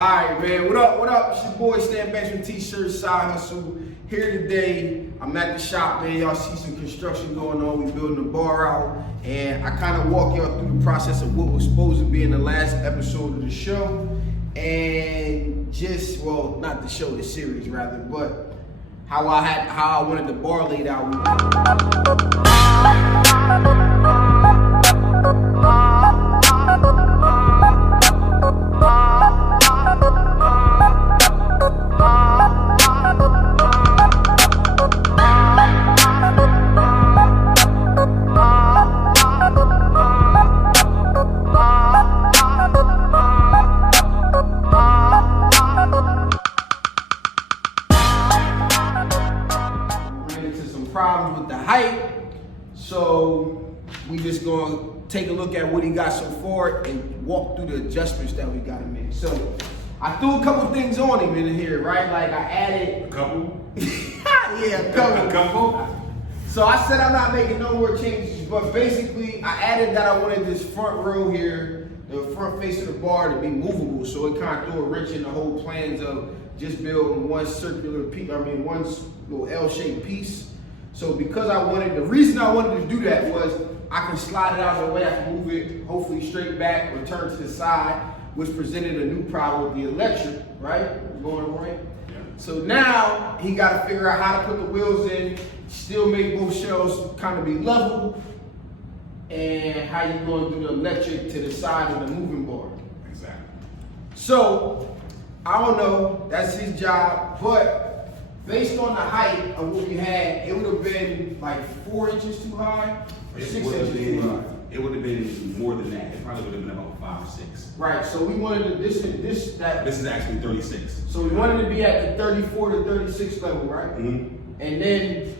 Alright, man, what up, It's your boy Stan Benjamin T-shirt Side Hustle. Here today, I'm at the shop, man. Y'all see some construction going on. We building a bar out, and I kind of walk y'all through the process of what was supposed to be in the last episode of the show, and just, well, not the show, the series rather, but how I wanted the bar laid out. Problems with the height, so we just gonna take a look at what he got so far and walk through the adjustments that we got to make. So I threw a couple things on him in here, right? Like I added a couple. Yeah, a couple. So I said I'm not making no more changes, but basically I added that I wanted this front row here, the front face of the bar, to be movable, so it kind of threw a wrench in the whole plans of just building one circular piece. One little L-shaped piece. So because the reason I wanted to do that was I can slide it out of the way, I can move it hopefully straight back or turn to the side, which presented a new problem with the electric, right? Going right. Yeah. So now he got to figure out how to put the wheels in, still make both shelves kind of be level, and how you going to do the electric to the side of the moving bar. Exactly. So I don't know, that's his job, but based on the height of what we had, it would have been like 4 inches too high, or 6 inches too high. It would have been more than that. It probably would have been about 5 or 6. Right. So we wanted to This is actually 36. So we wanted to be at the 34 to 36 level, right? Mm-hmm. And then,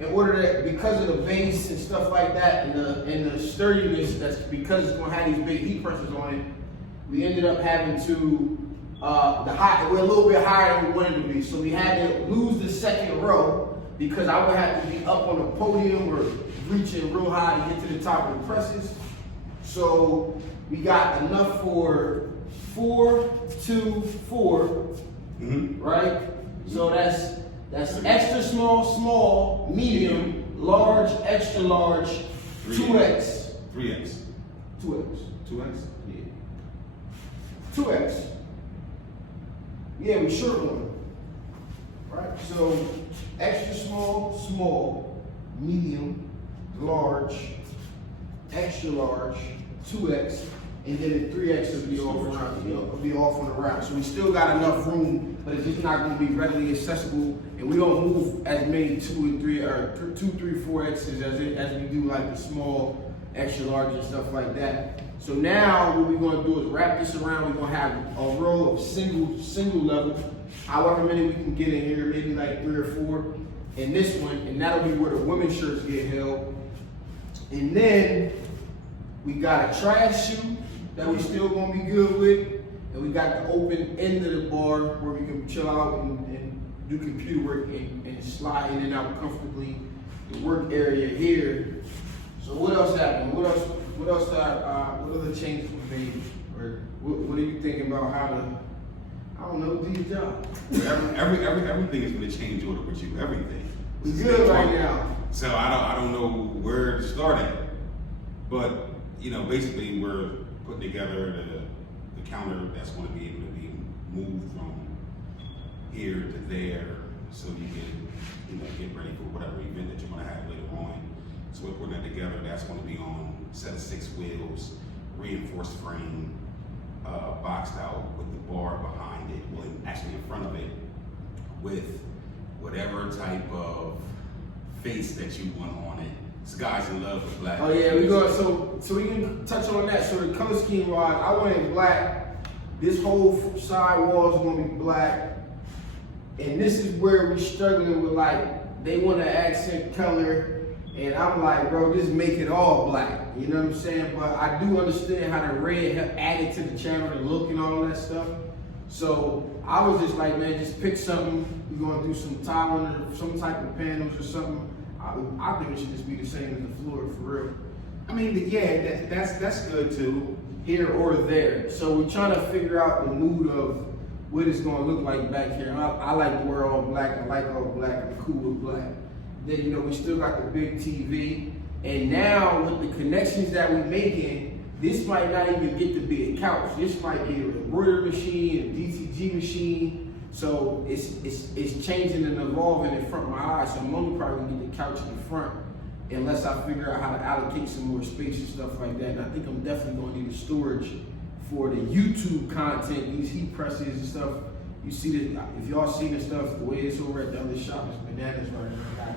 in order to, because of the base and stuff like that, and the sturdiness, that's because it's gonna have these big heat pressures on it, we ended up having to. We're a little bit higher than we wanted to be, so we had to lose the second row because I would have to be up on a podium or reaching real high to get to the top of the presses. So we got enough for 4, 2, 4, right? So that's extra small, medium, large, extra large, 2X. 3X. 2X. 2X? Yeah. 2X. Yeah, we short one. Right? So extra small, medium, large, extra large, 2X, and then the 3X will be off around, will be off on the wrap. So we still got enough room, but it's just not gonna be readily accessible, and we don't move as many 2 and 3 or 2, 3, 4X's as we do like the small, extra large and stuff like that. So now what we're gonna do is wrap this around. We're gonna have a row of single level, however many we can get in here, maybe like 3 or 4 in this one, and that'll be where the women's shirts get held. And then we got a trash chute that we still gonna be good with, and we got the open end of the bar where we can chill out and do computer work and slide in and out comfortably. The work area here. So what else happened? What other changes we made? Or what are you thinking about how to, I don't know, do your job? Everything is going to change order with you. Everything. We good right now. So I don't know where to start at, but basically we're putting together the counter that's going to be able to be moved from here to there, so you can get ready for whatever event that you're going to have later on. So we're putting that together. That's going to be on a set of 6 wheels, reinforced frame, boxed out with the bar behind it, well, actually in front of it, with whatever type of face that you want on it. This guy's in love with black. Oh yeah, we go. So we can touch on that. So the color scheme wise, I went black. This whole side wall is going to be black, and this is where we're struggling with, like, they want to accent color. And I'm like, bro, just make it all black. You know what I'm saying? But I do understand how the red added to the channel, the look and all that stuff. So I was just like, man, just pick something. We're gonna do some tiling or some type of panels or something. I think it should just be the same as the floor for real. I mean, yeah, that's good too. here or there. So we're trying to figure out the mood of what it's gonna look like back here. I like to wear all black. I like all black. I'm cool with black. Then you know we still got the big TV, and now with the connections that we making, this might not even get to be a couch. This might be a embroidery machine, a DTG machine. So it's changing and evolving in front of my eyes. So I'm only probably gonna get the couch in the front, unless I figure out how to allocate some more space and stuff like that. And I think I'm definitely gonna need a storage for the YouTube content, these heat presses and stuff. You see this, if y'all seen the stuff, the way it's over at the other shop is bananas right now. Got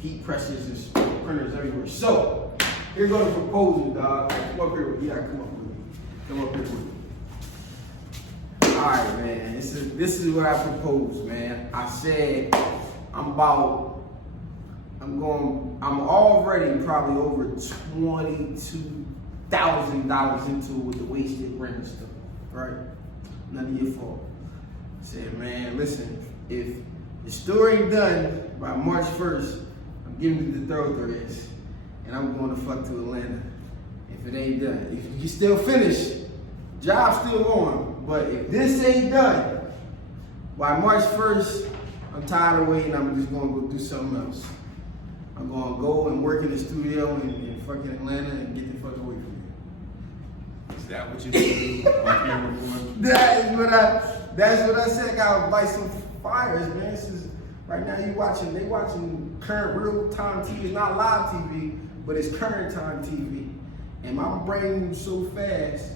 heat presses and printers everywhere. So, here go the proposal, dog. Come up here with me. Yeah, come up with me. Come up here with me. Alright, man. This is what I proposed, man. I said I'm already probably over $22,000 into it with the wasted rent and stuff, right? None of your fault. I said, man, listen, if the store ain't done by March 1st, I'm giving it the thoroughbreds, and I'm going to fuck to Atlanta. If it ain't done, if you still finish, job's still on. But if this ain't done by March 1st, I'm tired of waiting. I'm just going to go do something else. I'm going to go and work in the studio in fucking Atlanta and get the fuck away from here. Is that what you do? That's what I said. I gotta light some fires, man. This is, right now they watching current real time TV. It's not live TV, but it's current time TV. And my brain moves so fast.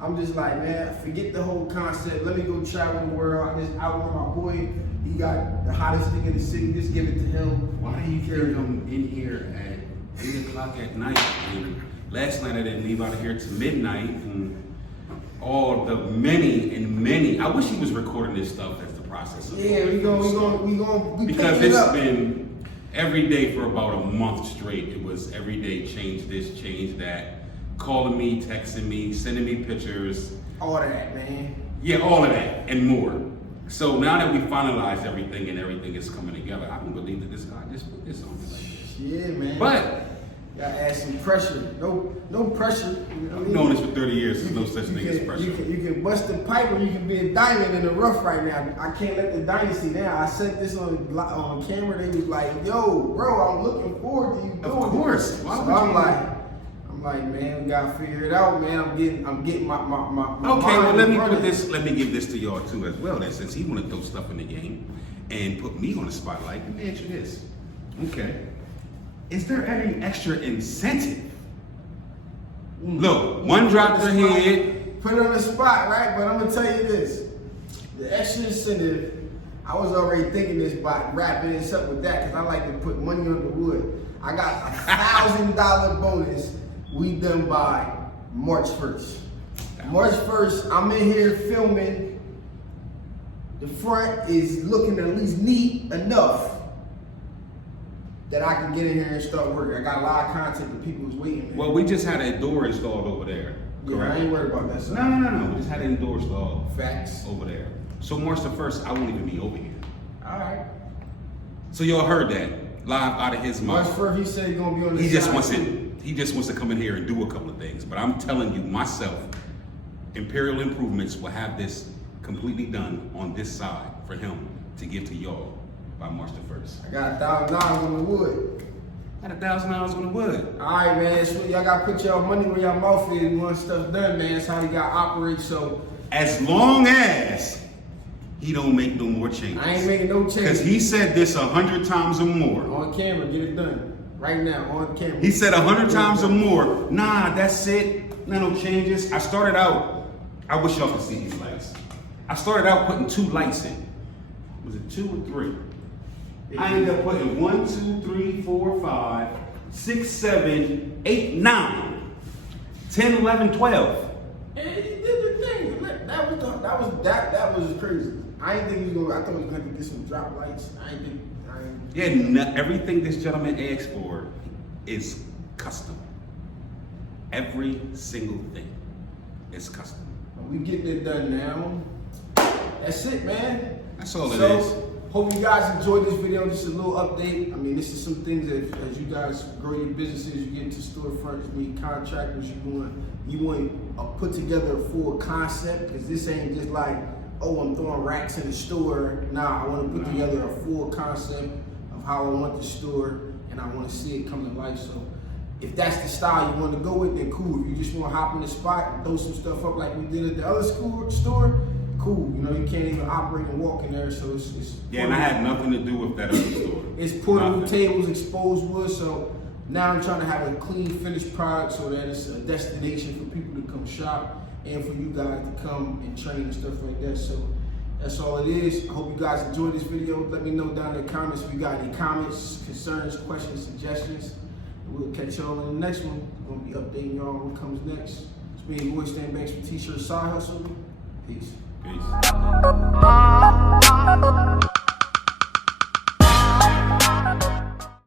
I'm just like, man, forget the whole concept. Let me go travel the world. I just outrun my boy. He got the hottest thing in the city. Just give it to him. Why do you carry them in here at 8 o'clock at night? And last night I didn't leave out of here till midnight, and all the many. I wish he was recording this stuff as the process. Yeah, we because it's been every day for about a month straight. It was every day, change this, change that. Calling me, texting me, sending me pictures. All of that, man. Yeah, all of that and more. So now that we finalized everything and everything is coming together, I don't believe that this guy just put this on me like this. Yeah, man. But gotta add some pressure. No pressure. You know I've known this for 30 years. There's no such thing as pressure. You can bust the pipe or you can be a diamond in the rough right now. I can't let the dynasty down. I said this on camera. They was like, "Yo, bro, I'm looking forward to you doing it." Of course. So I'm like, man, we gotta figure it out, man. I'm getting my okay, well let me give this to y'all too as well. That since he wanna throw stuff in the game and put me on the spotlight, let me answer this. Okay. Is there any extra incentive? Look, one dropped their head. Put it on the spot, right? But I'm gonna tell you this. The extra incentive, I was already thinking this by wrapping this up with that, because I like to put money on the wood. I got a $1,000 bonus. We done by March 1st. March 1st, I'm in here filming. The front is looking at least neat enough that I can get in here and start working. I got a lot of content that people was waiting. Well, we just had a door installed over there. Yeah, I ain't worried about that stuff. No. We just had an door installed. Facts. Over there. So March the 1st, I won't even be over here. All right. So y'all heard that live out of his mouth. March 1st, he said he's gonna be on the He just wants to come in here and do a couple of things. But I'm telling you, myself, Imperial Improvements will have this completely done on this side for him to give to y'all by March the 1st. I got $1,000 on the wood. Got $1,000 on the wood. All right, man. So y'all gotta put y'all money where y'all mouth is once stuff's done, man. That's how you gotta operate. So as long as he don't make no more changes. I ain't making no changes. Because he said this 100 times or more. On camera, get it done. Right now, on camera. He said 100 times or more. Nah, that's it. No changes. I started out, I wish y'all could see these lights. I started out putting 2 lights in. Was it 2 or 3? I ended up putting 1, 2, 3, 4, 5, 6, 7, 8, 9, 10, 11, 12. And he did the thing. That was crazy. I didn't think he was gonna. I thought he was gonna get some drop lights. Everything this gentleman asks for is custom. Every single thing is custom. We getting it done now. That's it, man. That's all it is. Hope you guys enjoyed this video. Just a little update. I mean, this is some things that as you guys grow your businesses, you get into storefronts, meet contractors, you want to put together a full concept, because this ain't just like oh, I'm throwing racks in the store. Nah, I want to put together a full concept of how I want the store, and I want to see it come to life. So if that's the style you want to go with, then cool. If you just want to hop in the spot and throw some stuff up like we did at the other store, cool. You know, you can't even operate and walk in there, so it's yeah, and I had nothing to do with that other store. It's portable tables, exposed wood, so now I'm trying to have a clean, finished product so that it's a destination for people to come shop and for you guys to come and train and stuff like that. So that's all it is. I hope you guys enjoyed this video. Let me know down in the comments if you got any comments, concerns, questions, suggestions. We'll catch y'all in the next one. We're going to be updating y'all on what comes next. It's me, your boy Stan Banks from T-Shirt Side Hustle. Peace. Peace.